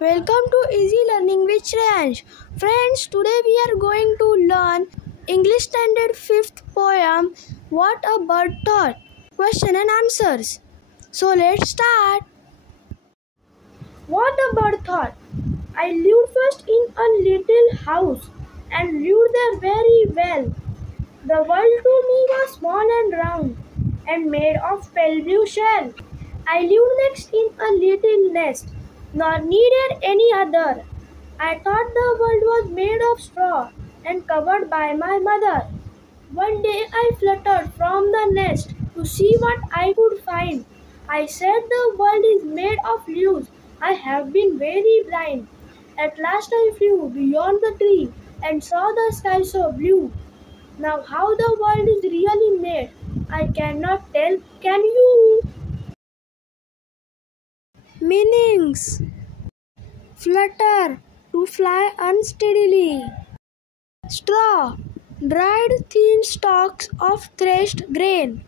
Welcome to Easy Learning with Shreyansh. Friends, today we are going to learn English Standard 5th poem, What a Bird Thought, question and answers. So let's start. What the bird thought. I lived first in a little house and lived there very well. The world to me was small and round and made of pale blue shell. I lived next in a little nest, nor needed any other. I thought the world was made of straw and covered by my mother. One day I fluttered from the nest to see what I could find. I said the world is made of leaves. I have been very blind. At last I flew beyond the tree and saw the sky so blue. Now how the world is really made, I cannot tell, can you? Meanings: flutter, to fly unsteadily. Straw, dried thin stalks of threshed grain.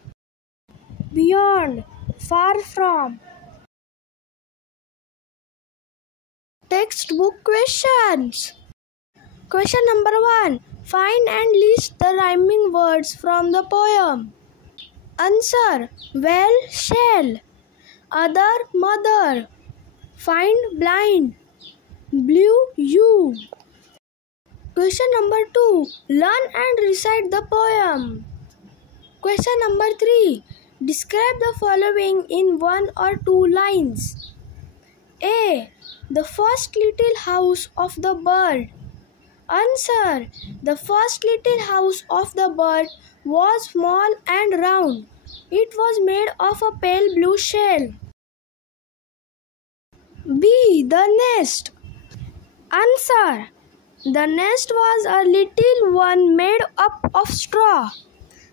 Beyond, far from. Textbook questions. Question number 1. Find and list the rhyming words from the poem. Answer: well, shell. Other, mother. Find, blind. Blue, you. Question number 2. Learn and recite the poem. Question number 3. Describe the following in 1 or 2 lines. A. The first little house of the bird. Answer: the first little house of the bird was small and round. It was made of a pale blue shell. B. The nest. Answer: the nest was a little one made up of straw.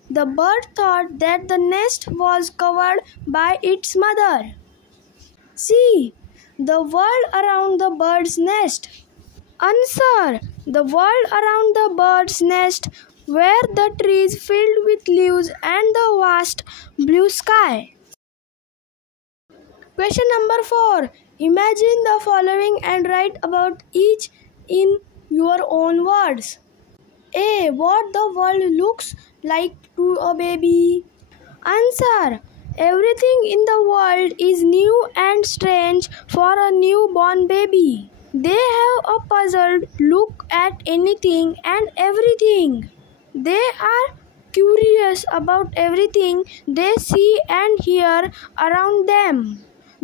The bird thought that the nest was covered by its mother. C. The world around the bird's nest. Answer: the world around the bird's nest were the trees filled with leaves and the vast blue sky. Question number 4. Imagine the following and write about each in your own words. A. What the world looks like to a baby. Answer: everything in the world is new and strange for a newborn baby. They have a puzzled look at anything and everything. They are curious about everything they see and hear around them.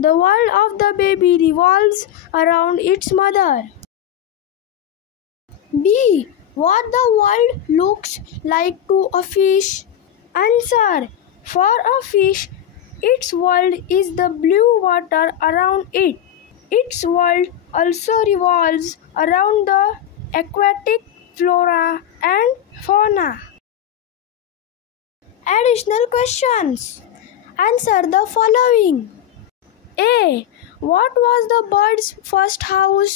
The world of the baby revolves around its mother. B. What the world looks like to a fish. Answer: for a fish, its world is the blue water around it. Its world also revolves around the aquatic flora and fauna. Additional questions. Answer the following. A. What was the bird's first house?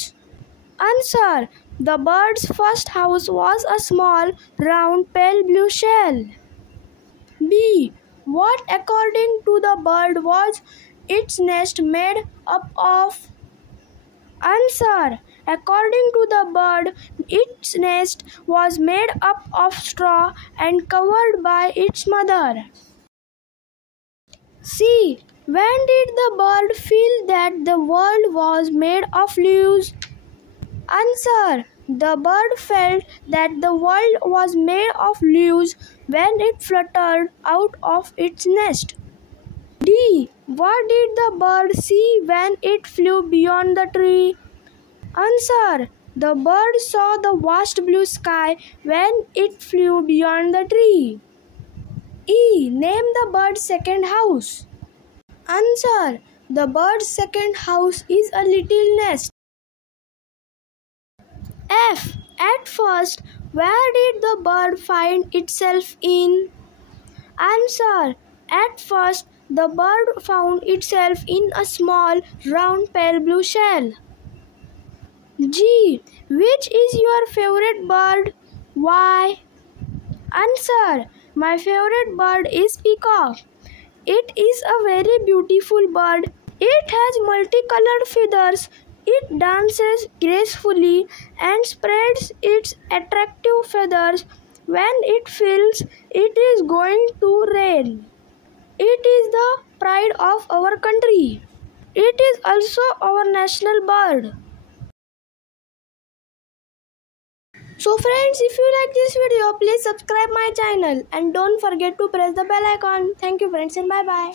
Answer: the bird's first house was a small, round, pale blue shell. B. What, according to the bird, was its nest made up of? Answer: according to the bird, its nest was made up of straw and covered by its mother. C. When did the bird feel that the world was made of leaves? Answer: the bird felt that the world was made of leaves when it fluttered out of its nest. D. What did the bird see when it flew beyond the tree? Answer: the bird saw the vast blue sky when it flew beyond the tree. E. Name the bird's second house. Answer: the bird's second house is a little nest. F. At first, where did the bird find itself in? Answer: at first, the bird found itself in a small, round, pale blue shell. G. Which is your favorite bird? Why? Answer: my favorite bird is peacock. It is a very beautiful bird. It has multicolored feathers It dances gracefully and spreads its attractive feathers when it feels it is going to rain. It is the pride of our country. It is also our national bird. So friends, if you like this video, please subscribe my channel and don't forget to press the bell icon. Thank you friends and bye bye.